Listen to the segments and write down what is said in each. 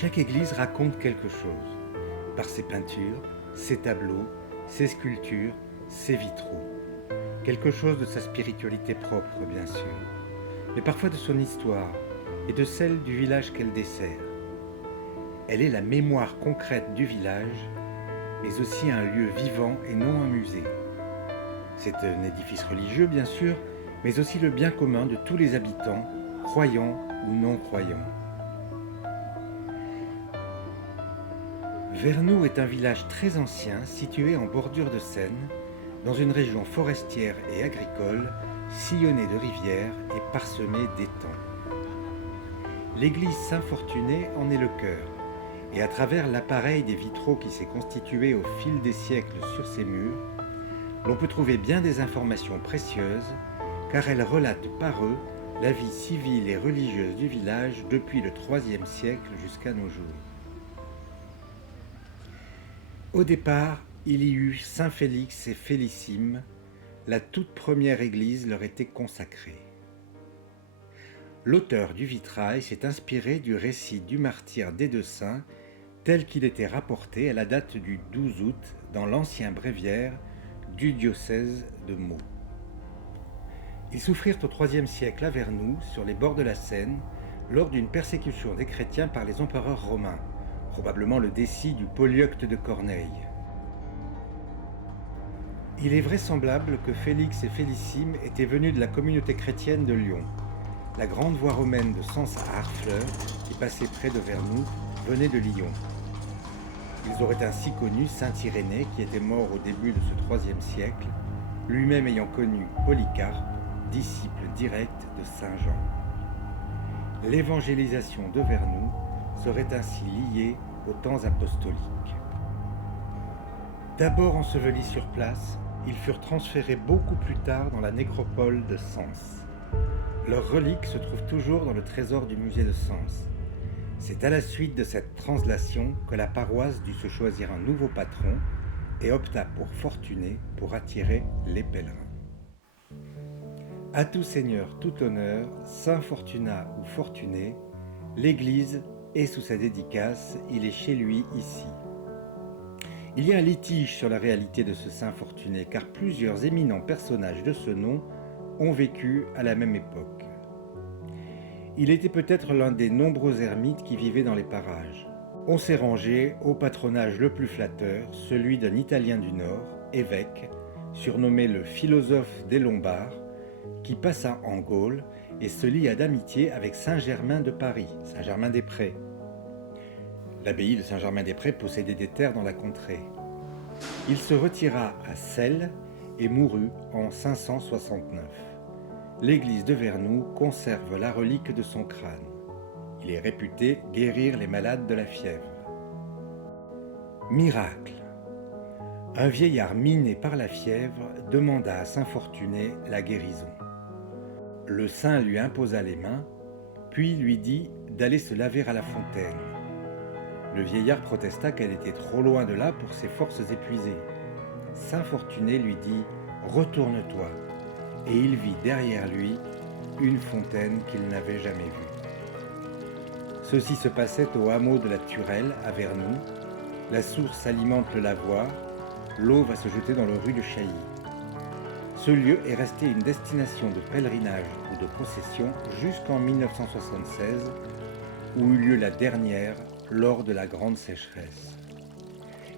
Chaque église raconte quelque chose, par ses peintures, ses tableaux, ses sculptures, ses vitraux. Quelque chose de sa spiritualité propre, bien sûr, mais parfois de son histoire et de celle du village qu'elle dessert. Elle est la mémoire concrète du village, mais aussi un lieu vivant et non un musée. C'est un édifice religieux, bien sûr, mais aussi le bien commun de tous les habitants, croyants ou non croyants. Vernoux est un village très ancien situé en bordure de Seine, dans une région forestière et agricole, sillonnée de rivières et parsemée d'étangs. L'église Saint-Fortuné en est le cœur, et à travers l'appareil des vitraux qui s'est constitué au fil des siècles sur ses murs, l'on peut trouver bien des informations précieuses, car elles relatent par eux la vie civile et religieuse du village depuis le IIIe siècle jusqu'à nos jours. Au départ, il y eut Saint Félix et Félissime, la toute première église leur était consacrée. L'auteur du vitrail s'est inspiré du récit du martyre des deux saints tel qu'il était rapporté à la date du 12 août dans l'ancien bréviaire du diocèse de Meaux. Ils souffrirent au IIIe siècle à Vernoux, sur les bords de la Seine, lors d'une persécution des chrétiens par les empereurs romains, probablement le décis du Polyeucte de Corneille. Il est vraisemblable que Félix et Félissime étaient venus de la communauté chrétienne de Lyon. La grande voie romaine de Sens à Harfleur, qui passait près de Vernoux, venait de Lyon. Ils auraient ainsi connu saint Irénée, qui était mort au début de ce IIIe siècle, lui-même ayant connu Polycarpe, disciple direct de saint Jean. L'évangélisation de Vernoux serait ainsi liée aux temps apostoliques. D'abord ensevelis sur place, ils furent transférés beaucoup plus tard dans la nécropole de Sens. Leurs reliques se trouvent toujours dans le trésor du musée de Sens. C'est à la suite de cette translation que la paroisse dut se choisir un nouveau patron et opta pour Fortuné pour attirer les pèlerins. À tout seigneur, tout honneur, Saint Fortunat ou Fortuné, l'église est sous sa dédicace, il est chez lui ici. Il y a un litige sur la réalité de ce Saint Fortuné, car plusieurs éminents personnages de ce nom ont vécu à la même époque. Il était peut-être l'un des nombreux ermites qui vivaient dans les parages. On s'est rangé au patronage le plus flatteur, celui d'un Italien du Nord, évêque, surnommé le philosophe des Lombards, qui passa en Gaule et se lia d'amitié avec Saint-Germain de Paris, Saint-Germain-des-Prés. L'abbaye de Saint-Germain-des-Prés possédait des terres dans la contrée. Il se retira à Celles et mourut en 569. L'église de Vernoux conserve la relique de son crâne. Il est réputé guérir les malades de la fièvre. Miracle. Un vieillard miné par la fièvre demanda à Saint Fortuné la guérison. Le saint lui imposa les mains, puis lui dit d'aller se laver à la fontaine. Le vieillard protesta qu'elle était trop loin de là pour ses forces épuisées. Saint Fortuné lui dit « Retourne-toi » et il vit derrière lui une fontaine qu'il n'avait jamais vue. Ceci se passait au hameau de la Turelle, à Vernoux. La source alimente le lavoir, l'eau va se jeter dans le ru de Chailly. Ce lieu est resté une destination de pèlerinage ou de procession jusqu'en 1976, où eut lieu la dernière lors de la grande sécheresse.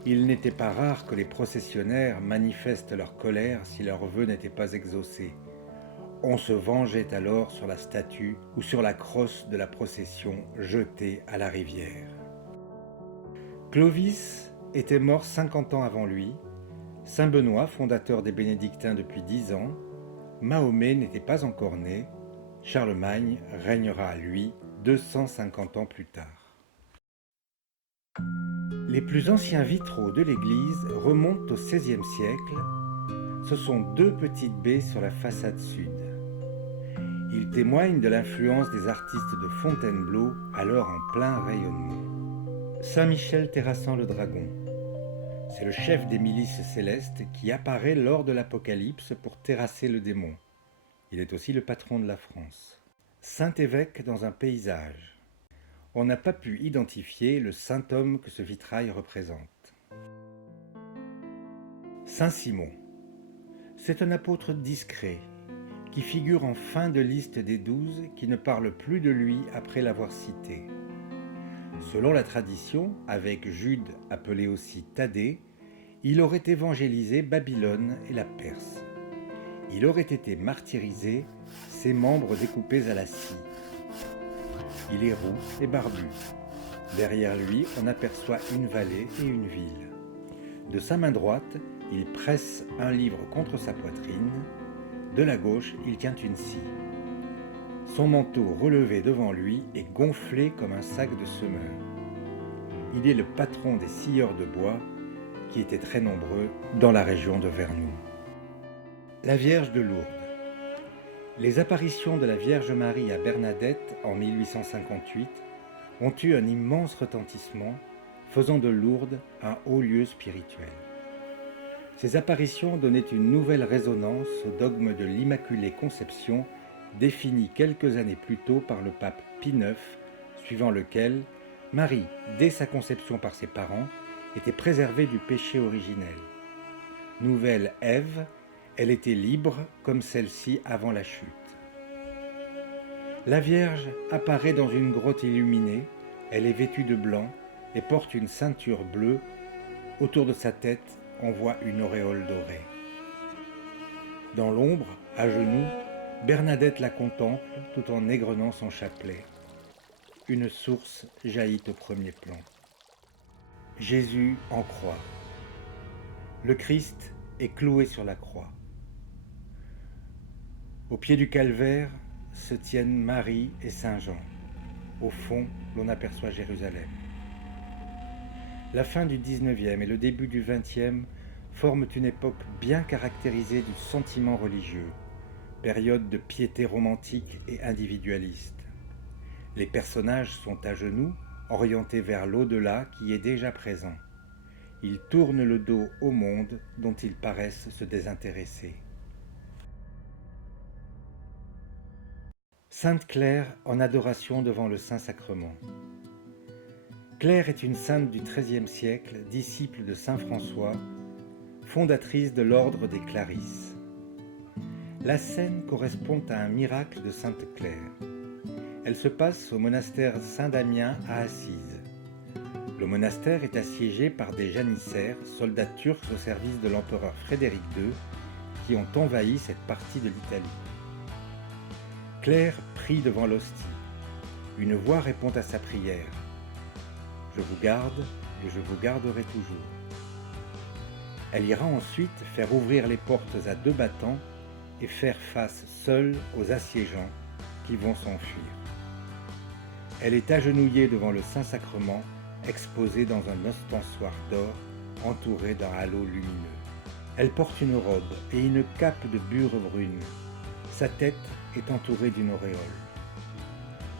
Il n'était pas rare que les processionnaires manifestent leur colère si leurs vœux n'étaient pas exaucés. On se vengeait alors sur la statue ou sur la crosse de la procession jetée à la rivière. Clovis était mort 50 ans avant lui, Saint Benoît, fondateur des Bénédictins depuis 10 ans, Mahomet n'était pas encore né, Charlemagne régnera, lui, 250 ans plus tard. Les plus anciens vitraux de l'église remontent au XVIe siècle. Ce sont deux petites baies sur la façade sud. Ils témoignent de l'influence des artistes de Fontainebleau, alors en plein rayonnement. Saint Michel terrassant le dragon. C'est le chef des milices célestes qui apparaît lors de l'Apocalypse pour terrasser le démon. Il est aussi le patron de la France. Saint évêque dans un paysage. on n'a pas pu identifier le saint homme que ce vitrail représente. Saint Simon. C'est un apôtre discret, qui figure en fin de liste des 12 qui ne parlent plus de lui après l'avoir cité. Selon la tradition, avec Jude appelé aussi Thaddée, il aurait évangélisé Babylone et la Perse. Il aurait été martyrisé, ses membres découpés à la scie. Il est roux et barbu. Derrière lui, on aperçoit une vallée et une ville. De sa main droite, il presse un livre contre sa poitrine. De la gauche, il tient une scie. Son manteau relevé devant lui est gonflé comme un sac de semeur. Il est le patron des scieurs de bois, qui étaient très nombreux dans la région de Vernoux. La Vierge de Lourdes. Les apparitions de la Vierge Marie à Bernadette en 1858 ont eu un immense retentissement, faisant de Lourdes un haut lieu spirituel. Ces apparitions donnaient une nouvelle résonance au dogme de l'Immaculée Conception défini quelques années plus tôt par le pape Pie IX, suivant lequel Marie, dès sa conception par ses parents, était préservée du péché originel. Nouvelle Ève, elle était libre comme celle-ci avant la chute. La Vierge apparaît dans une grotte illuminée, elle est vêtue de blanc et porte une ceinture bleue. Autour de sa tête, on voit une auréole dorée. Dans l'ombre, à genoux, Bernadette la contemple tout en égrenant son chapelet. Une source jaillit au premier plan. Jésus en croix. Le Christ est cloué sur la croix. Au pied du calvaire se tiennent Marie et Saint Jean. Au fond, l'on aperçoit Jérusalem. La fin du XIXe et le début du XXe forment une époque bien caractérisée du sentiment religieux, période de piété romantique et individualiste. Les personnages sont à genoux, orientés vers l'au-delà qui est déjà présent. Ils tournent le dos au monde dont ils paraissent se désintéresser. Sainte Claire en adoration devant le Saint-Sacrement. Claire est une sainte du XIIIe siècle, disciple de saint François, fondatrice de l'ordre des Clarisses. La scène correspond à un miracle de Sainte Claire. Elle se passe au monastère Saint-Damien à Assise. Le monastère est assiégé par des janissaires, soldats turcs au service de l'empereur Frédéric II, qui ont envahi cette partie de l'Italie. Claire prie devant l'hostie. Une voix répond à sa prière. « Je vous garde et je vous garderai toujours ». Elle ira ensuite faire ouvrir les portes à 2 battants et faire face seule aux assiégeants qui vont s'enfuir. Elle est agenouillée devant le Saint-Sacrement, exposée dans un ostensoir d'or, entourée d'un halo lumineux. Elle porte une robe et une cape de bure brune. Sa tête est entourée d'une auréole.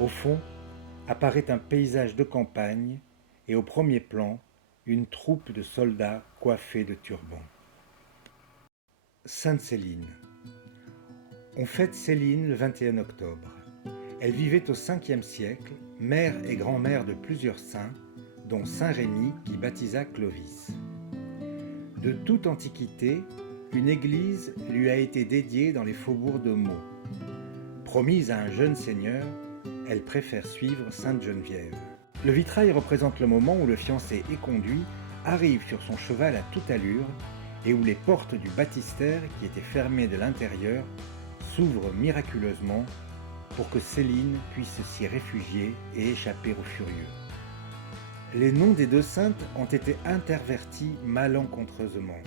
Au fond, apparaît un paysage de campagne et au premier plan, une troupe de soldats coiffés de turbans. Sainte Céline. On fête Céline le 21 octobre. Elle vivait au 5e siècle, mère et grand-mère de plusieurs saints, dont Saint Rémy qui baptisa Clovis. De toute antiquité, une église lui a été dédiée dans les faubourgs de Meaux. Promise à un jeune seigneur, elle préfère suivre Sainte Geneviève. Le vitrail représente le moment où le fiancé éconduit arrive sur son cheval à toute allure et où les portes du baptistère, qui étaient fermées de l'intérieur, s'ouvrent miraculeusement pour que Céline puisse s'y réfugier et échapper aux furieux. Les noms des 2 saintes ont été intervertis malencontreusement.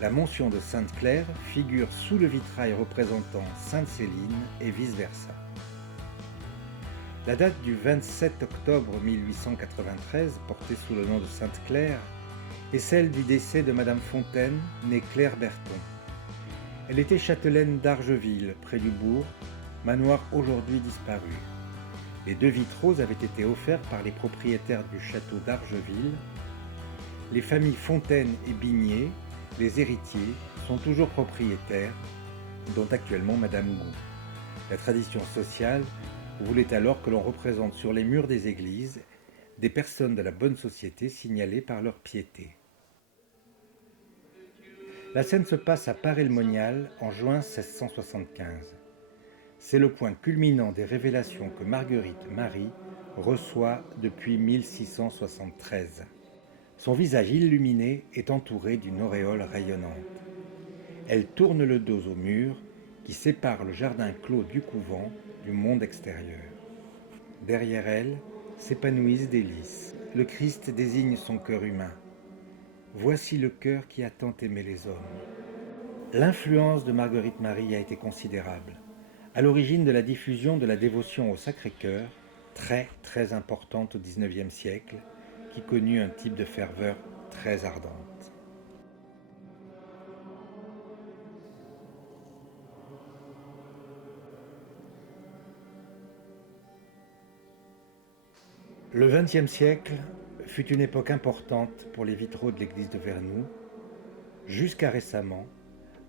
La mention de Sainte Claire figure sous le vitrail représentant Sainte Céline et vice-versa. La date du 27 octobre 1893, portée sous le nom de Sainte Claire, est celle du décès de Madame Fontaine, née Claire Berton. Elle était châtelaine d'Argeville, près du bourg, manoir aujourd'hui disparu. Les 2 vitraux avaient été offerts par les propriétaires du château d'Argeville. Les familles Fontaine et Bignet, les héritiers, sont toujours propriétaires, dont actuellement Madame Gou. La tradition sociale voulait alors que l'on représente sur les murs des églises des personnes de la bonne société signalées par leur piété. La scène se passe à Paray-le-Monial en juin 1675. C'est le point culminant des révélations que Marguerite Marie reçoit depuis 1673. Son visage illuminé est entouré d'une auréole rayonnante. Elle tourne le dos au mur qui sépare le jardin clos du couvent du monde extérieur. Derrière elle s'épanouissent des lys. Le Christ désigne son cœur humain. Voici le cœur qui a tant aimé les hommes. L'influence de Marguerite Marie a été considérable, à l'origine de la diffusion de la dévotion au Sacré-Cœur, très importante au XIXe siècle, qui connut un type de ferveur très ardente. Le XXe siècle fut une époque importante pour les vitraux de l'église de Vernoux, jusqu'à récemment,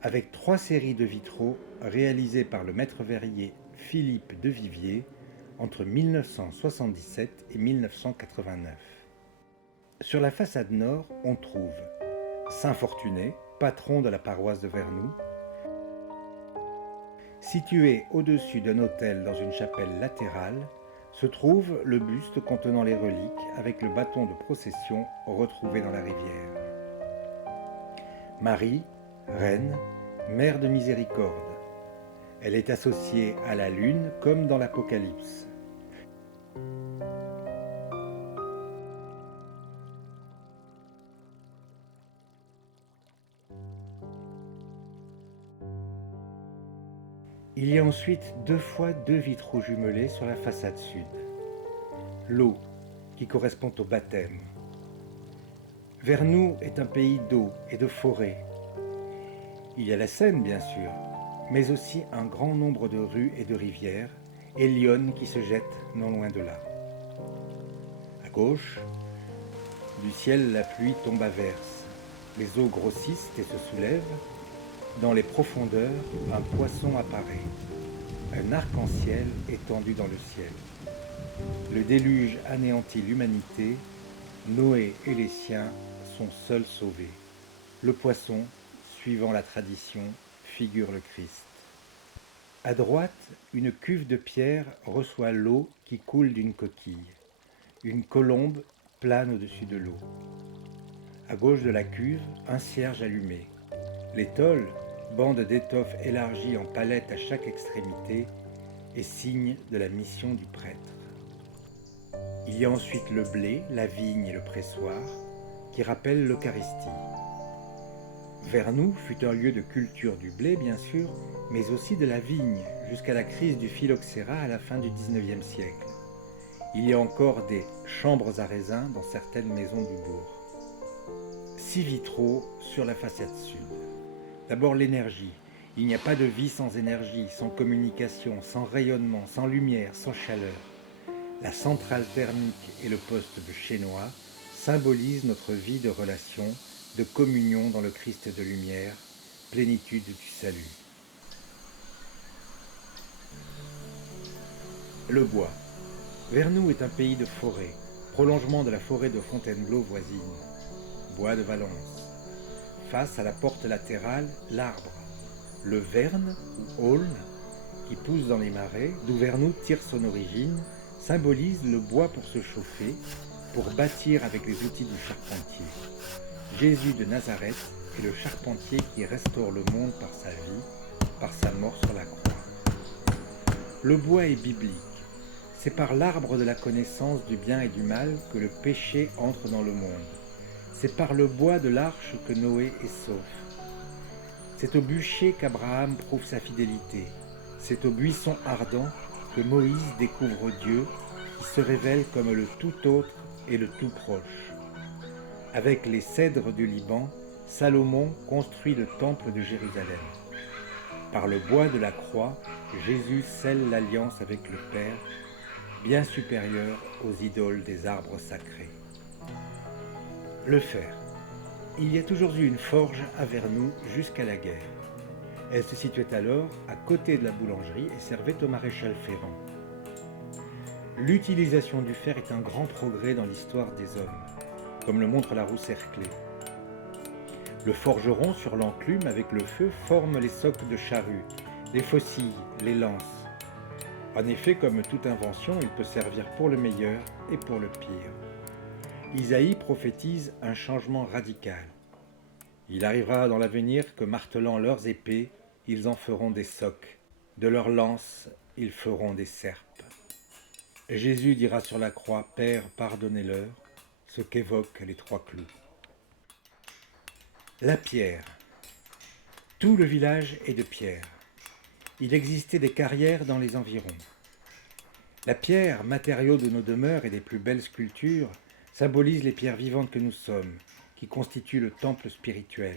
avec 3 séries de vitraux réalisés par le maître verrier Philippe de Vivier entre 1977 et 1989. Sur la façade nord, on trouve Saint Fortuné, patron de la paroisse de Vernoux. Situé au-dessus d'un autel dans une chapelle latérale, se trouve le buste contenant les reliques avec le bâton de procession retrouvé dans la rivière. Marie, reine, mère de miséricorde. Elle est associée à la lune comme dans l'Apocalypse. Il y a ensuite 2 fois 2 vitraux jumelés sur la façade sud. L'eau, qui correspond au baptême. Vernoux est un pays d'eau et de forêts. Il y a la Seine, bien sûr, mais aussi un grand nombre de rues et de rivières, et l'Yonne qui se jette non loin de là. À gauche, du ciel, la pluie tombe à verse. Les eaux grossissent et se soulèvent. Dans les profondeurs, un poisson apparaît. Un arc-en-ciel étendu dans le ciel. Le déluge anéantit l'humanité. Noé et les siens sont seuls sauvés. Le poisson, suivant la tradition, figure le Christ. À droite, une cuve de pierre reçoit l'eau qui coule d'une coquille. Une colombe plane au-dessus de l'eau. À gauche de la cuve, un cierge allumé. Les tôles, bande d'étoffe élargie en palettes à chaque extrémité, est signe de la mission du prêtre. Il y a ensuite le blé, la vigne et le pressoir, qui rappellent l'Eucharistie. Vernoux fut un lieu de culture du blé, bien sûr, mais aussi de la vigne, jusqu'à la crise du phylloxéra à la fin du XIXe siècle. Il y a encore des chambres à raisins dans certaines maisons du bourg. 6 vitraux sur la façade sud. D'abord l'énergie. Il n'y a pas de vie sans énergie, sans communication, sans rayonnement, sans lumière, sans chaleur. La centrale thermique et le poste de Chénois symbolisent notre vie de relation, de communion dans le Christ de lumière, plénitude du salut. Le bois. Vernoux est un pays de forêt, prolongement de la forêt de Fontainebleau voisine. Bois de Valence. Face à la porte latérale, l'arbre, le verne ou aulne, qui pousse dans les marais, d'où Vernoux tire son origine, symbolise le bois pour se chauffer, pour bâtir avec les outils du charpentier. Jésus de Nazareth est le charpentier qui restaure le monde par sa vie, par sa mort sur la croix. Le bois est biblique. C'est par l'arbre de la connaissance du bien et du mal que le péché entre dans le monde. C'est par le bois de l'arche que Noé est sauf. C'est au bûcher qu'Abraham prouve sa fidélité. C'est au buisson ardent que Moïse découvre Dieu, qui se révèle comme le tout autre et le tout proche. Avec les cèdres du Liban, Salomon construit le temple de Jérusalem. Par le bois de la croix, Jésus scelle l'alliance avec le Père, bien supérieure aux idoles des arbres sacrés. Le fer. Il y a toujours eu une forge à Vernoux jusqu'à la guerre. Elle se situait alors à côté de la boulangerie et servait au maréchal Ferrand. L'utilisation du fer est un grand progrès dans l'histoire des hommes, comme le montre la roue cerclée. Le forgeron sur l'enclume avec le feu forme les socs de charrue, les faucilles, les lances. En effet, comme toute invention, il peut servir pour le meilleur et pour le pire. Isaïe prophétise un changement radical. Il arrivera dans l'avenir que, martelant leurs épées, ils en feront des socs. De leurs lances, ils feront des serpes. Jésus dira sur la croix, « Père, pardonnez-leur », ce qu'évoquent les 3 clous. La pierre. Tout le village est de pierre. Il existait des carrières dans les environs. La pierre, matériau de nos demeures et des plus belles sculptures, symbolise les pierres vivantes que nous sommes, qui constituent le temple spirituel,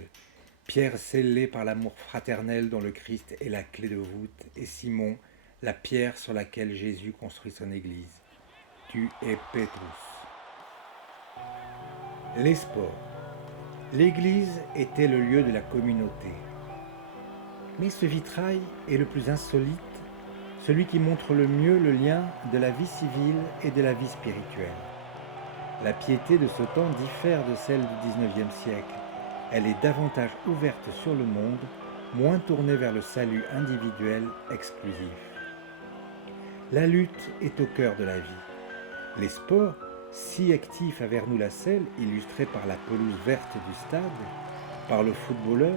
pierre scellée par l'amour fraternel dont le Christ est la clé de voûte, et Simon, la pierre sur laquelle Jésus construit son église. Tu es Pétrus. Les sports. L'église était le lieu de la communauté. Mais ce vitrail est le plus insolite, celui qui montre le mieux le lien de la vie civile et de la vie spirituelle. La piété de ce temps diffère de celle du XIXe siècle. Elle est davantage ouverte sur le monde, moins tournée vers le salut individuel exclusif. La lutte est au cœur de la vie. Les sports, si actifs à Vernou-la-Selle, illustrés par la pelouse verte du stade, par le footballeur,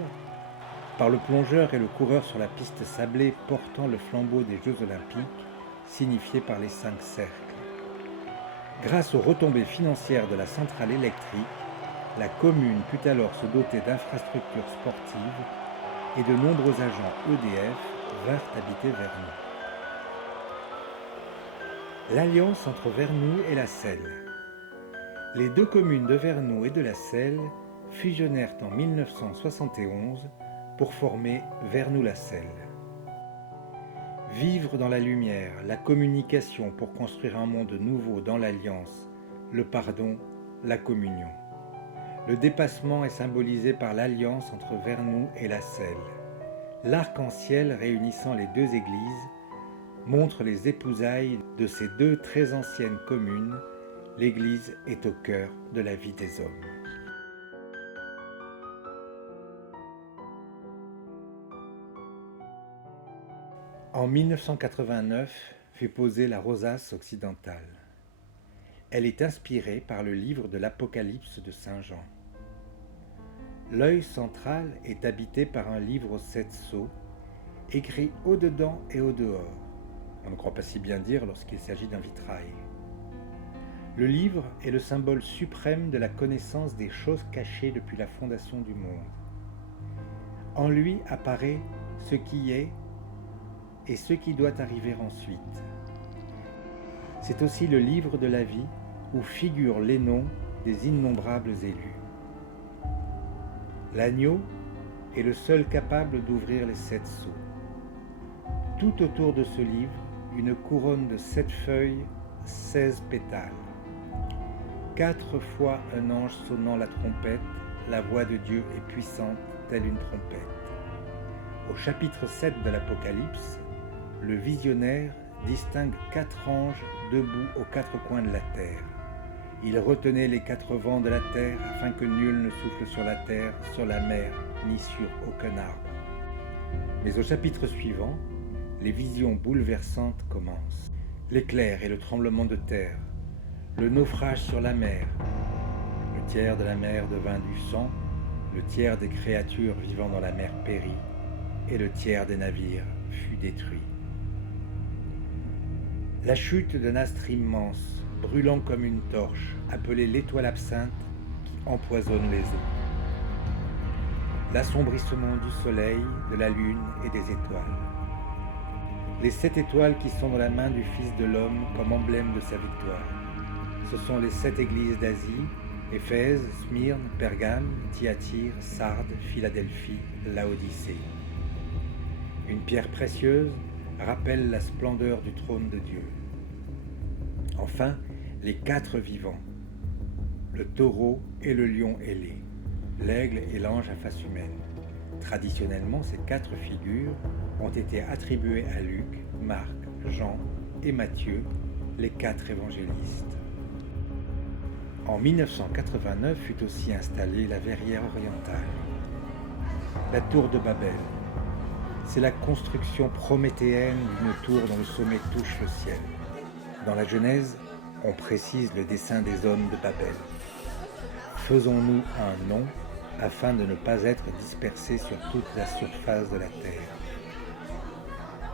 par le plongeur et le coureur sur la piste sablée portant le flambeau des Jeux Olympiques, signifié par les 5 cercles. Grâce aux retombées financières de la centrale électrique, la commune put alors se doter d'infrastructures sportives et de nombreux agents EDF vinrent habiter Vernou. L'alliance entre Vernou et la Selle. Les 2 communes de Vernou et de la Selle fusionnèrent en 1971 pour former Vernou-la-Selle. Vivre dans la lumière, la communication pour construire un monde nouveau dans l'alliance, le pardon, la communion. Le dépassement est symbolisé par l'alliance entre Vernou et la Selle. L'arc-en-ciel réunissant les 2 églises montre les épousailles de ces 2 très anciennes communes. L'Église est au cœur de la vie des hommes. En 1989 fut posée la rosace occidentale. Elle est inspirée par le livre de l'Apocalypse de Saint Jean. L'œil central est habité par un livre aux 7 sceaux, écrit au-dedans et au-dehors. On ne croit pas si bien dire lorsqu'il s'agit d'un vitrail. Le livre est le symbole suprême de la connaissance des choses cachées depuis la fondation du monde. En lui apparaît ce qui est et ce qui doit arriver ensuite. C'est aussi le livre de la vie où figurent les noms des innombrables élus. L'agneau est le seul capable d'ouvrir les 7 sceaux. Tout autour de ce livre, une couronne de 7 feuilles, 16 pétales. 4 fois un ange sonnant la trompette, la voix de Dieu est puissante telle une trompette. Au chapitre 7 de l'Apocalypse, le visionnaire distingue 4 anges debout aux 4 coins de la terre. Ils retenaient les 4 vents de la terre afin que nul ne souffle sur la terre, sur la mer, ni sur aucun arbre. Mais au chapitre suivant, les visions bouleversantes commencent. L'éclair et le tremblement de terre, le naufrage sur la mer. Le tiers de la mer devint du sang, le tiers des créatures vivant dans la mer périt, et le tiers des navires fut détruit. La chute d'un astre immense, brûlant comme une torche, appelée l'étoile absinthe, qui empoisonne les eaux. L'assombrissement du soleil, de la lune et des étoiles. Les 7 étoiles qui sont dans la main du Fils de l'homme comme emblème de sa victoire. Ce sont les 7 églises d'Asie, Éphèse, Smyrne, Pergame, Thyatire, Sardes, Philadelphie, Laodicée. Une pierre précieuse rappelle la splendeur du trône de Dieu. Enfin, les 4 vivants, le taureau et le lion ailé, l'aigle et l'ange à face humaine. Traditionnellement, ces 4 figures ont été attribuées à Luc, Marc, Jean et Matthieu, les 4 évangélistes. En 1989 fut aussi installée la verrière orientale. La tour de Babel. C'est la construction prométhéenne d'une tour dont le sommet touche le ciel. Dans la Genèse, on précise le dessein des hommes de Babel. Faisons-nous un nom afin de ne pas être dispersés sur toute la surface de la terre.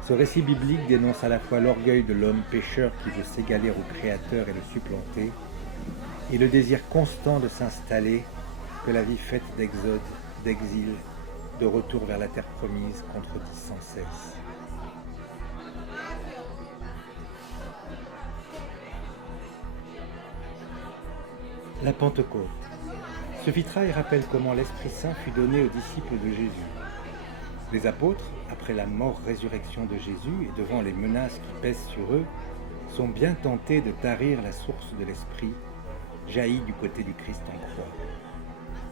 Ce récit biblique dénonce à la fois l'orgueil de l'homme pécheur qui veut s'égaler au Créateur et le supplanter, et le désir constant de s'installer que la vie faite d'exode, d'exil, de retour vers la terre promise contredit sans cesse. La Pentecôte. Ce vitrail rappelle comment l'Esprit Saint fut donné aux disciples de Jésus. Les apôtres, après la mort-résurrection de Jésus et devant les menaces qui pèsent sur eux, sont bien tentés de tarir la source de l'Esprit, jaillie du côté du Christ en croix.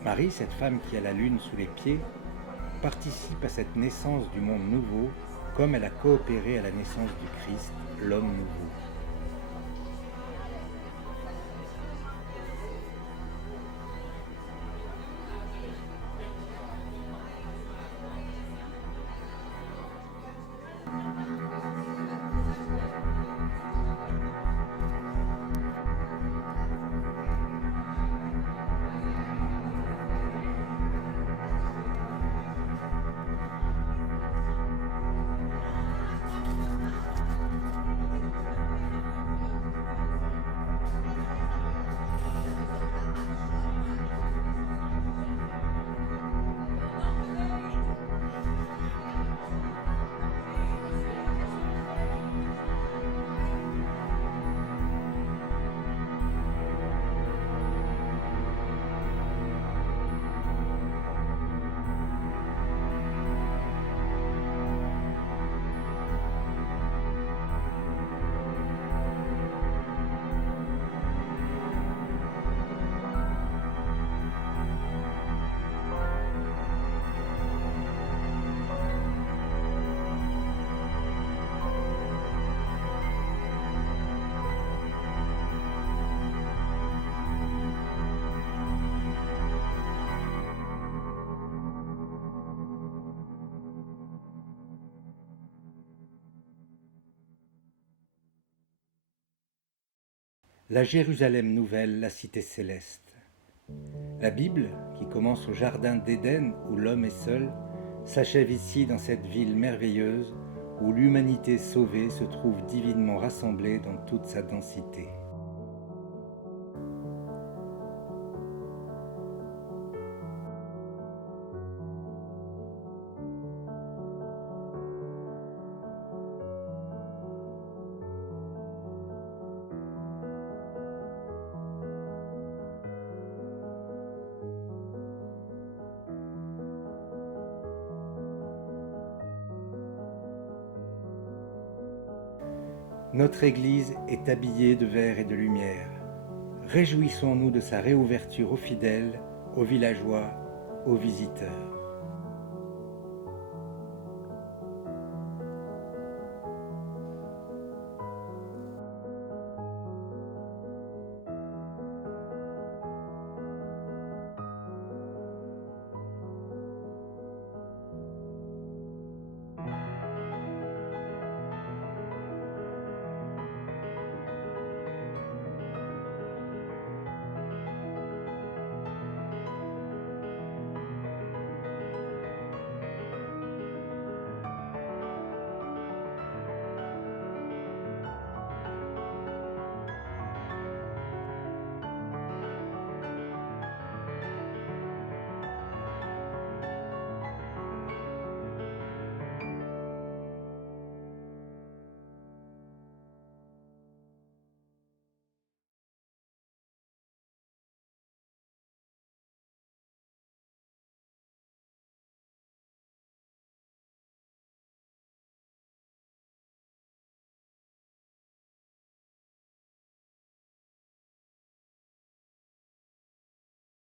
Marie, cette femme qui a la lune sous les pieds, participe à cette naissance du monde nouveau comme elle a coopéré à la naissance du Christ, l'homme nouveau. La Jérusalem nouvelle, la cité céleste. La Bible, qui commence au jardin d'Éden où l'homme est seul, s'achève ici dans cette ville merveilleuse où l'humanité sauvée se trouve divinement rassemblée dans toute sa densité. Notre Église est habillée de verre et de lumière. Réjouissons-nous de sa réouverture aux fidèles, aux villageois, aux visiteurs.